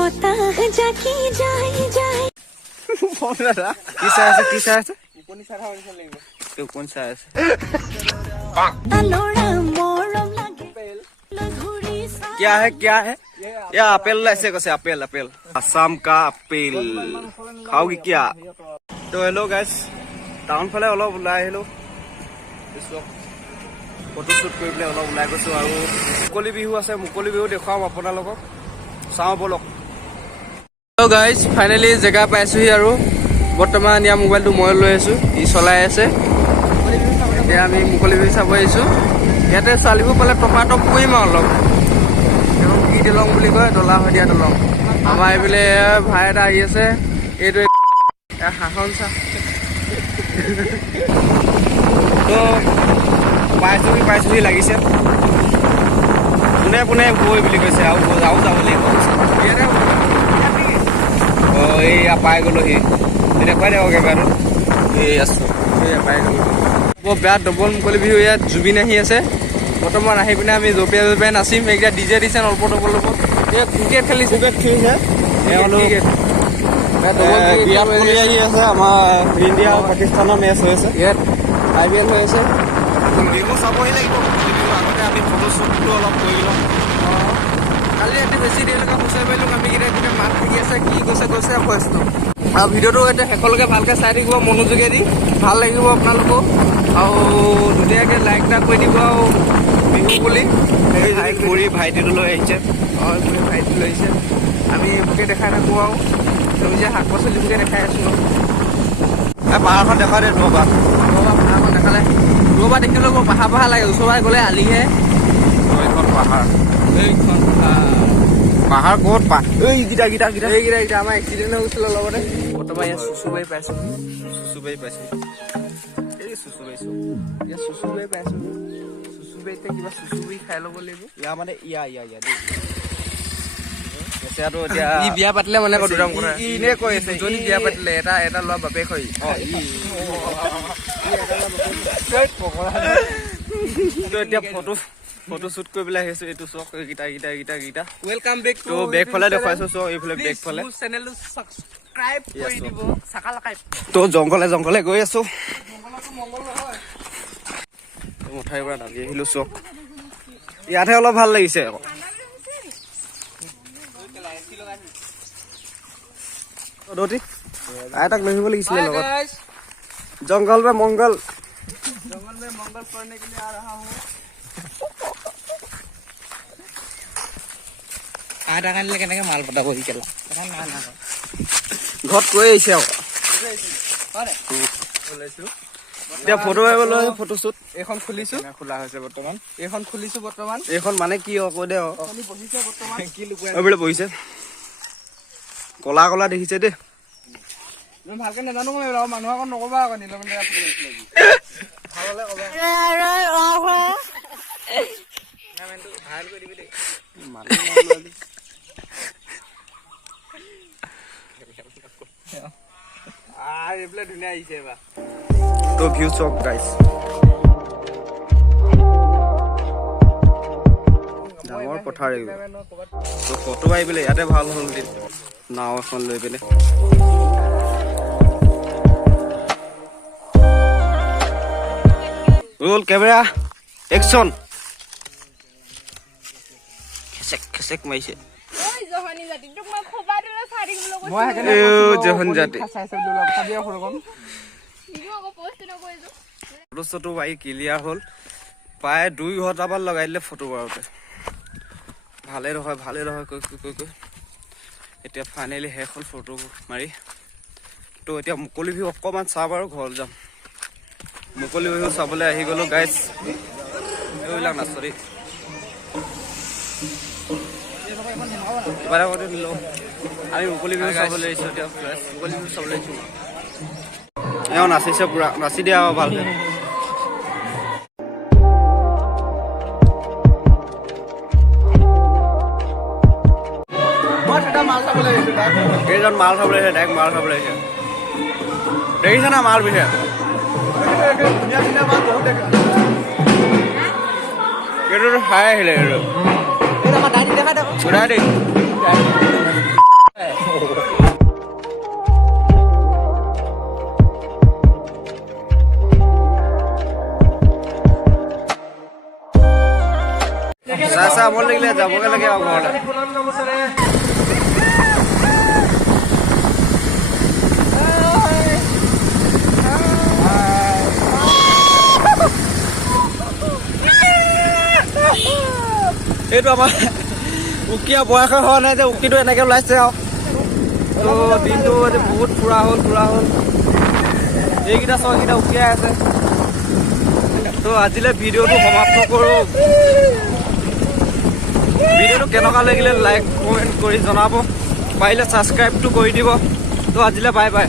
পতা জাকি যায় যায় কি চাই আছে উপনি চাই লাগিব তো কোন চাই আছে তালৰা মৰম লাগে ঘূৰি क्या है ये अपेल ऐसे कैसे अपेल असम का अपेल खाओगी क्या तो हेलो गाइस टाउन फाले अलग ওলাই আহিলো ফটো শ্বুট কৰিবলৈ অলপ ওলাই গৈছো আৰু মুকলি বিহু আছে মুকলি বিহু দেখাম আপোনালোকক চাও বলক হেল্ল' গাইস ফাইনেলি জেগা পাইছোহি আৰু বৰ্তমান ইয়া মোবাইলটো মই লৈ আছো ই চলাই আছে এতিয়া আমি মুকলি বিহু চাব আহিছো ইয়াতে ছোৱালীবোৰ পালে টপাটপ কৰিম অলপ কি দলং বুলি কয় দলা শদিয়া দলং আমাৰ এইফালে ভাই এটা আহি আছে এইটো শাসন চা তো পাইছোহি লাগিছে পোনে গৈ বুলি কৈছে আৰু যাব লাগিব এইয়া পাই গ'লোহি এতিয়া পাই দিব কেমেৰাটো এই আছো এইয়া পাই গ'লো বৰ বেয়া ডবল মুকলি বিহু ইয়াত জুবিন আহি আছে বৰ্তমান আহি পিনে আমি জপিয়াই নাচিম এইকেইটা ডিজে দিছে অলপ এই ক্ৰিকেট খেলিছে বিৰাট কোহলি আহি আছে আমাৰ ইণ্ডিয়া আৰু পাকিস্তানৰ মেচ হৈ আছে ইয়াত IPL হৈ আছে বিহু চাবহি লাগিব আগতে আমি ফটো শ্বুটটো অলপ কৰি লওঁ কালি ৰাতি বেছি দেৰিলৈকে সঁচাই পাৰিলোঁ আমি কেইটা মাত থাকি আছে কি কৈছে ভইচটো আৰু ভিডিঅ'টো এতিয়া শেষলৈকে ভালকৈ চাই থাকিব মনোযোগেদি ভাল লাগিব আপোনালোকো আৰু ধুনীয়াকৈ লাইক এটা কৰি দিব আৰু বিহু বুলি ঘূৰি ভাইটিটো লৈ আহিছে ভাইটি লৈ আহিছে আমি এইবোৰকে দেখাই থাকোঁ আৰু সেউজীয়া শাক পাচলিবোৰকে দেখাই আছোঁ পাহাৰখন দেখাই দে পাহাৰখন দেখালে ৰ'বা দেখিলেও বৰ পাহাৰ লাগে ওচৰলৈ গ'লে আলিহে এইখন পাহাৰ ক'ত এইকেইটা আমাৰ এক্সিডেণ্ট হৈ গৈছিলে লগতে বৰ্তমান ইয়াত চুচুবাৰী পাইছোঁ এই চুচুবাৰী পাইছোঁ চুচুবাৰীতে কিবা চুচুবাৰী খাই ল'ব লাগিব ইয়াৰ মানে ইয়া দেই এতিয়া বিয়া পাতিলে মানে দুটাম কথা ইনে কৈ আছে যদি বিয়া পাতিলে এটা ল'ৰা বাপেক হয় এতিয়া ফটো শ্বুট কৰিবলৈ আহিছো এইটো চক এইকেইটা ৱেলকাম বেক টু বেক ফালে দেখুৱাইছো চক এইফালে বেক ফালে চেনেলটো সাবস্ক্ৰাইব কৰি দিব চাকা লগাই তো জংঘলে গৈ আছো মঠাইৰ পৰা নামি আহিলো চক ইয়াতহে অলপ ভাল লাগিছে আকৌ আইতাক লৈ আহিব লাগিছিলে লগত জংঘল মে মংগল करने के लिए आ रहा हूँ आधा घंटे केनेके माल पता কৰি কেলা ঘৰত কৈ আহিছে আকৌ এতিয়া ফটো মাৰিবলৈ ফটো শ্বুট এইখন খোলা হৈছে বৰ্তমান এইখন মানে কি কৈ দে বহিছে বহিছে কলা দেখিছে দেই ভালকে নাজানো মানুহ আকৌ নকবা আকৌ নীলমণি ধুনীয়া আহিছে তো ভিউ চক গাইছ ডাঙৰ পথাৰ তো ফটো মাৰিবলৈ ইয়াতে ভাল হ'ল দিন নাও এখন লৈ পেলাই रोल कैमरा एक्शन खेसेक माइसे ओइ जहनी जाति तुक মই খোবা দিলে সাৰি গুলো কৈছো মই হেকানে জহন জাতি খাইছে দুলা খাদিয়া খৰগম ইও আকৌ পোষ্ট নকৰিছো ফটোটো ভাই ক্লিয়াৰ হ'ল পায় 2 ঘণ্টামান লগাই দিলে ফটো মাৰোতে ভালে ৰয় কৈ এতিয়া ফাইনালি শেষ হ'ল ফটো মাৰি তো এতিয়া মুকলি বিহু অকমান চাম আৰু ঘৰ যাম মুকলি বিহু চাবলৈ আহি গ'লো গাইজ এইবিলাক নাচৰি এবাৰ আগতে নিলো আমি মুকলি বিহু চাবলৈ আহিছোঁ এতিয়া মুকলি বিহু চাবলৈ আহিছোঁ এওঁ নাচিছে পুৰা নাচি দিয়া ভালকৈ কেইজন মাল খাবলৈ আহিছে ডাইৰেক্ট মাল খাবলৈ আহিছে দেখিছে না মাল বিহে খাই আহিলে চাই আমল লাগিলে যাবগে লাগে আৰু ঘৰলৈ। এইটো আমাৰ উকিয়া বয়স হোৱা নাই যে উকিটো এনেকে ওলাইছে আৰু ত' দিনটো আজি বহুত ফুৰা হ'ল এইকেইটা চৰকেইটা উকিয়াই আছে। ত' আজিলৈ ভিডিঅ'টো সমাপ্ত কৰোঁ। ভিডিঅ'টো কেনেকুৱা লাগিলে লাইক কমেণ্ট কৰি জনাব, পাৰিলে ছাবস্ক্ৰাইবটো কৰি দিব। ত' আজিলৈ বাই বাই।